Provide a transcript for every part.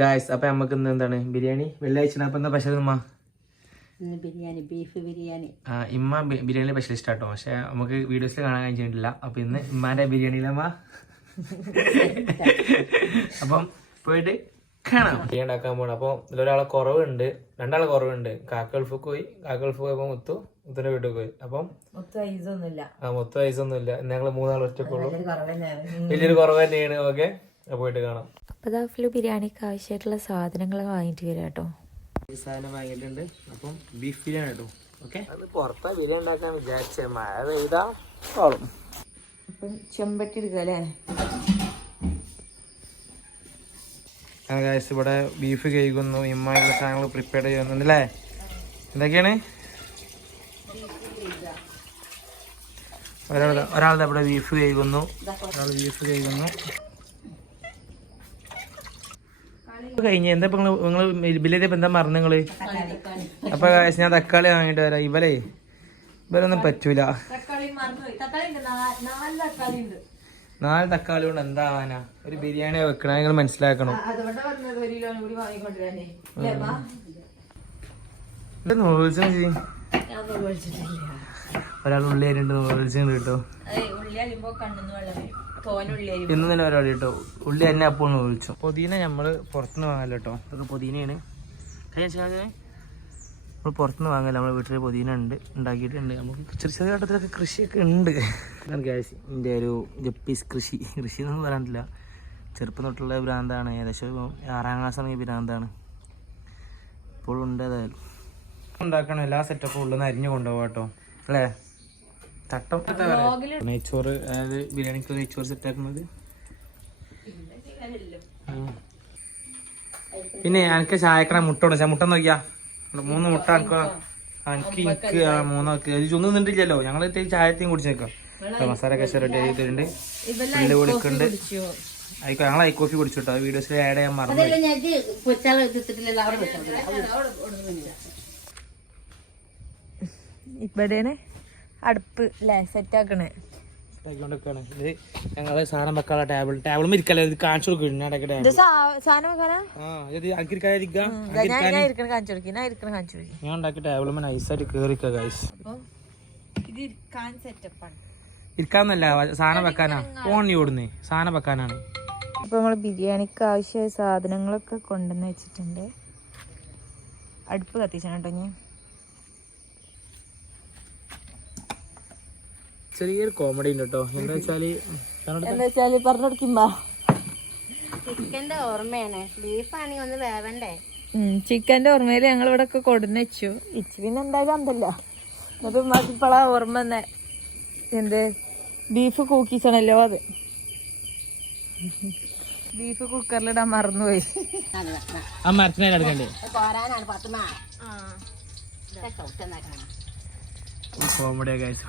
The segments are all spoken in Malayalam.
ഗായ്സ് അപ്പൊ നമുക്ക് ഇന്ന് എന്താണ് ബിരിയാണി വെള്ളിയാഴ്ച അപ്പൊ എന്താ സ്പെഷ്യൽ ഉമ്മ? ബിരിയാണി, ബീഫ് ബിരിയാണി. ഇമ്മ ബിരിയാണി സ്പെഷ്യലിസ്റ്റ് ആട്ടോ. പക്ഷെ നമുക്ക് വീഡിയോസിൽ കാണാൻ കഴിഞ്ഞിട്ടില്ല. അപ്പൊ ഇന്ന് ഇമ്മാന്റെ ബിരിയാണിയിലമ്മ അപ്പം പോയിട്ട് കാണാം. ബിരിയാണി ഉണ്ടാക്കാൻ പോകണം. അപ്പൊ ഇതിലൊരാളെ കുറവുണ്ട്, രണ്ടാളെ കുറവുണ്ട്. കാക്കൾഫ് പോയി, കാക്കൾഫ് പോയപ്പോ മുത്തുന്റെ വീട്ടിൽ പോയി. അപ്പം മൊത്തം ഐസൊന്നുമില്ല. ഞങ്ങള് മൂന്നാൾ ഒറ്റക്കുള്ളൂ. വലിയൊരു കുറവ് തന്നെയാണ്. ഓക്കെ, പോയിട്ട് കാണാം. അപ്പോൾ ദാഫിൽ ബിരിയാണിക്ക് ആവശ്യമായിട്ടുള്ള സാധനങ്ങൾ വാങ്ങിയിട്ട് വരാം കേട്ടോ. ഈ സാധനം വാങ്ങിയിട്ടുണ്ട്. അപ്പം ബീഫ് ബിരിയാണി കേട്ടോ. ഓക്കെ, അത് പുറത്തെ ബിരിയാണി ഉണ്ടാക്കാൻ വിചാരിച്ച മഴ പെയ്താ കോളും. അപ്പം ചെമ്പട്ടി എടുക്കുക അല്ലേ? ഇവിടെ ബീഫ് കഴിക്കുന്നു. ഇമ്മായിട്ടുള്ള സാധനങ്ങൾ പ്രിപ്പയർ ചെയ്യുന്നുണ്ടല്ലേ? എന്തൊക്കെയാണ്? ഒരാളുടെ ഇവിടെ ബീഫ് കഴിക്കുന്നു, ഒരാൾ ബീഫ് കഴിക്കുന്നു. കഴിഞ്ഞ എന്താ നിങ്ങള് ബില്ലേപ്പ എന്താ മറന്നു നിങ്ങള്? അപ്പൊ ഞാൻ തക്കാളി വാങ്ങിട്ട് വരാം. ഇവരൊന്നും പറ്റൂല. 4 തക്കാളി കൊണ്ട് എന്താവാനാ? ഒരു ബിരിയാണി വെക്കണ നിങ്ങൾ മനസ്സിലാക്കണം. ഒരാൾ ഉള്ളി അരിണ്ട് നോവൽസുണ്ട് കേട്ടോ. ഇന്ന് തന്നെ പരിപാടി കേട്ടോ. ഉള്ളി തന്നെ അപ്പോൾ വിളിച്ചു. പുതിന നമ്മള് പുറത്തുനിന്ന് വാങ്ങല്ലോ കേട്ടോ. ഇതൊക്കെ പുതിനയാണ്. നമ്മൾ പുറത്തുനിന്ന് വാങ്ങല്ല. നമ്മളെ വീട്ടിൽ പുതിന ഉണ്ട്, ഉണ്ടാക്കിയിട്ടുണ്ട്. നമുക്ക് ചെറിയ ചെറിയ ഘട്ടത്തിലൊക്കെ കൃഷിയൊക്കെ ഉണ്ട്. ഇതിൻ്റെ ഒരു ജപ്പീസ് കൃഷി എന്നൊന്നും പറയാനില്ല. ചെറുപ്പം തൊട്ടുള്ള ഭ്രാന്താണ്. ഏകദേശം 6ാം ക്ലാസ് ആണെങ്കിൽ ഭ്രാന്താണ്. ഇപ്പോഴും ഉണ്ട്. ഏതായാലും ഉണ്ടാക്കണം. എല്ലാ സെറ്റപ്പും ഉള്ളതെന്ന് അരിഞ്ഞു കൊണ്ടുപോകാം കേട്ടോ. അല്ലേ? തട്ടം നെയ്ച്ചോറ്, അതായത് ബിരിയാണിക്ക് നെയ്ച്ചോറ് സെറ്റ് ആക്കുന്നത്. പിന്നെ എനിക്ക് ചായക്കണ മുട്ട ഉണ്ട്. മുട്ട നോക്കിയാ 3 മുട്ട എനിക്ക് 3 ഒന്നും നിന്നിട്ടില്ലല്ലോ. ഞങ്ങൾ ചായത്തെയും കുടിച്ചേക്കാം. മസാല കശ റെഡി ആയിട്ടുണ്ട്. പുല്ല് കുടിക്കുന്നുണ്ട്. ഞങ്ങൾ ഐ കോഫി കുടിച്ചിട്ടോ. വീഡിയോസിൽ ആഡ് ചെയ്യാൻ മറന്നു. ഇവിടെയാണ് അടുപ്പ് സെറ്റ് ആക്കണേ. ഇത് ഞങ്ങള് സാധനം വെക്കാനുള്ള ടേബിളും ഇരിക്കല്ലേ. ഇത് കാണിച്ചു കൊടുക്കും. ഞാൻ ഉണ്ടാക്കി ടേബിളും നൈസായിട്ട് കേറിക്ക ഗൈസ്. ഇരിക്കാന്നല്ല, സാധനം വെക്കാനാ. ഫോണിൽ ഓടുന്നേ സാധനം വെക്കാനാണ്. അപ്പൊ നമ്മള് ബിരിയാണിക്ക് ആവശ്യമായ സാധനങ്ങളൊക്കെ കൊണ്ടുവന്ന് വെച്ചിട്ടുണ്ട്. അടുപ്പ് കത്തിച്ചാണ് കേട്ടോ. ഞാൻ ചെറിയൊരു കോമഡി ഉണ്ട് കേട്ടോ. എന്താ വെച്ചാല് പറഞ്ഞു കൊടുക്കുമ്പോ ചിക്കന്റെ ഓർമ്മയാണ്. ബീഫാണെങ്കിൽ ഒന്ന് വേവണ്ടേ? ചിക്കന്റെ ഓർമ്മയില് ഞങ്ങൾ ഇവിടെ ഒക്കെ കൊടുന്ന് വെച്ചു. ഇച്ച് പിന്നെ എന്തായാലും അന്തല്ല. എന്നിട്ട് ഇപ്പോഴാ ഓർമ്മ തന്നെ. എന്ത് ബീഫ് കൂക്കിച്ചാണല്ലോ. അത് ബീഫ് കുക്കറിലിടാൻ മറന്നുപോയി. കോമഡിയാ ഗൈസ്.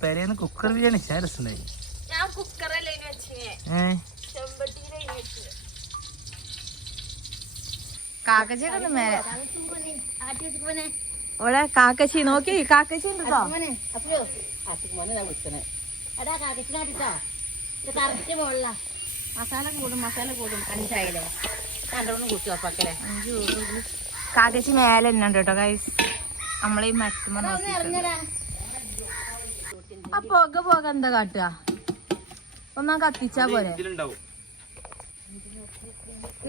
പെരേന്ന് കുക്കർ ബിരിയാണി രസമുണ്ടായി. കാക്കച്ചിയൊക്കെ മേലെ ഇവിടെ കാക്കച്ചി നോക്കി. കാക്കച്ചി ഉണ്ട് കേട്ടോ. മസാല കൂടും 5 രണ്ടോണം കൂട്ടി വെപ്പാക്കല്ലേ. കാക്കച്ചി മേലെ തന്നെ ഉണ്ട് കേട്ടോ ഗൈസ്. നമ്മളീ മറ്റുമ്പോ ആ പുക എന്താ കാട്ടുക? ഒന്നാ കത്തിച്ചാ പോരെ?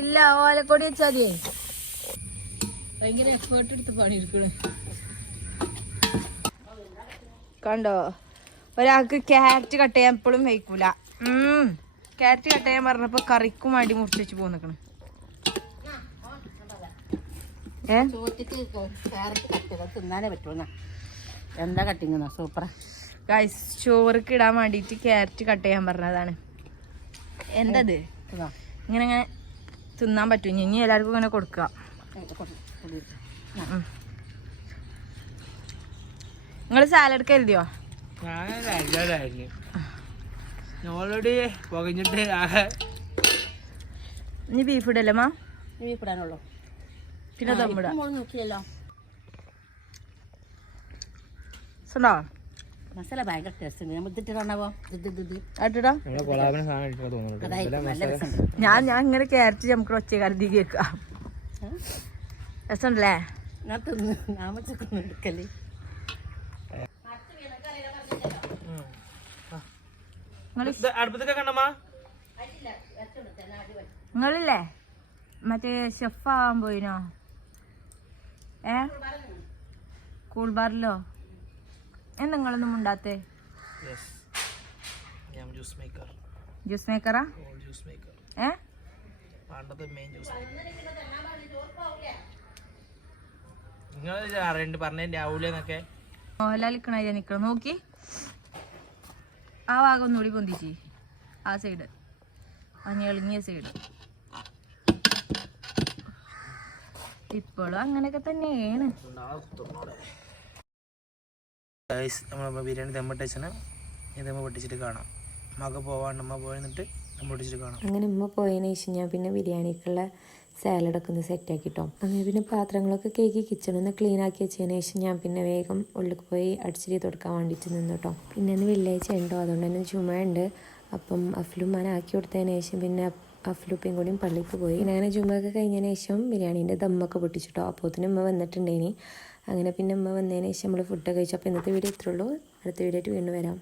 ഇല്ല, ഓലക്കൊടി വെച്ചാ മതിയേ. ഭയങ്കര എഫേർട്ട് എടുത്ത് പണിയെടുക്കണേ. കണ്ടോ, ഒരാൾക്ക് ക്യാരറ്റ് കട്ട് ചെയ്യാൻ എപ്പോഴും വയ്ക്കൂല. ക്യാരറ്റ് കട്ട് ചെയ്യാൻ പറഞ്ഞപ്പോ കറിക്കും അടി മുറിച്ച് വെച്ച് പോന്നിക്കണ്. എന്താ കട്ടിങ് സൂപ്പർ ഗൈസ്. ചോറുക്ക് ഇടാൻ വേണ്ടിട്ട് ക്യാരറ്റ് കട്ട് ചെയ്യാൻ പറഞ്ഞതാണ്. എന്തത് ഇങ്ങനെ ഇങ്ങനെ തിന്നാൻ പറ്റും. ഇനി എല്ലാവർക്കും ഇങ്ങനെ കൊടുക്കുക. നിങ്ങൾ സാലഡ് കരുതിയോ? ഓൾറെഡി പുകഞ്ഞിട്ട് ഇനി ബീഫ് ഇടല്ലേ മാ? ബീഫ് ഇടാനുള്ളൂ. പിന്നെ ദമ്മിടാം. നോക്കിയല്ലോ. മസാല ഭയങ്കര ടേസ്റ്റ് ഉണ്ട്. നമ്മൾ ഇതിട്ട് തന്നാവോ ആട്ടിടാ നമ്മളെ കൊളാബിന് സാധനം ഇട്ടാ തോന്നുന്നുണ്ട്. അതായിരിക്കും നല്ല രസമുണ്ട്. ഞാൻ ഇങ്ങനെ ക്യാരറ്റ് നമുക്ക് ഒച്ച കരുതി കേൾക്കാം. രസമുണ്ടല്ലേ? ഞാൻ തിന്ന് നാമച്ചൊക്കെ എടുക്കല്. അടുപ്പത്തൊക്കെ കണ്ടമ്മ നിങ്ങളില്ലേ മറ്റേ ഷെഫ് ആവാൻ പോയിനോ? കൂൾ ബാറിലോ? നിങ്ങളൊന്നും ഉണ്ടാത്തേ? ജ്യൂസ് മേക്കറാ? നിങ്ങൾ പറഞ്ഞതിന്റെ ആവൂലെന്നൊക്കെ മോഹൻലാലിക്കണ നിക്കണം. നോക്കി ആ ഭാഗം ഒന്നുകൂടി പൊന്തിച്ച്, ആ സൈഡ്, ആ ഞെളിങ്ങിയ സൈഡ്. ഇപ്പോഴും അങ്ങനെയൊക്കെ തന്നെയാണ്. നമ്മളിപ്പോൾ ബിരിയാണി ദമ്മിട്ടച്ചന് ദമ്മ പൊട്ടിച്ചിട്ട് കാണാം. അമ്മക്ക് പോവാണ്ട് അമ്മ പോയിട്ട് ദമ്മ പൊട്ടിച്ചിട്ട് കാണാം. അങ്ങനെ ഉമ്മ പോയതിനു ശേഷം ഞാൻ പിന്നെ ബിരിയാണിക്കുള്ള സാലഡൊക്കെ ഒന്ന് സെറ്റാക്കിട്ടോ. അങ്ങനെ പിന്നെ പാത്രങ്ങളൊക്കെ കേക്ക് കിച്ചണൊന്ന് ക്ലീൻ ആക്കി വെച്ചതിന് ശേഷം ഞാൻ പിന്നെ വേഗം ഉള്ളിൽ പോയി അടിച്ചിരി തുടക്കാൻ വേണ്ടിയിട്ട് നിന്നു കേട്ടോ. പിന്നെ ഒന്ന് വെള്ളിയാഴ്ച ഉണ്ടോ, അതുകൊണ്ട് തന്നെ ചുമയുണ്ട്. അപ്പം അഫ്ലുമാനെ ആക്കി കൊടുത്തതിന് ശേഷം പിന്നെ അഫ്ലുപ്പയും കൂടിയും പള്ളിക്ക് പോയി. പിന്നെ അങ്ങനെ ചുമയൊക്കെ കഴിഞ്ഞതിന് ശേഷം ബിരിയാണീൻ്റെ ദമ്മൊക്കെ പൊട്ടിച്ചിട്ടോ. അപ്പോഴത്തേനും ഉമ്മ വന്നിട്ടുണ്ടേനി. അങ്ങനെ പിന്നെ ഉമ്മ വന്നതിന് ശേഷം നമ്മൾ ഫുഡൊക്കെ കഴിച്ചു. അപ്പോൾ ഇന്നത്തെ വീഡിയോ ഇത്രയുള്ളൂ. അടുത്ത വീഡിയോ ആയിട്ട് വീണ്ടും വരാം.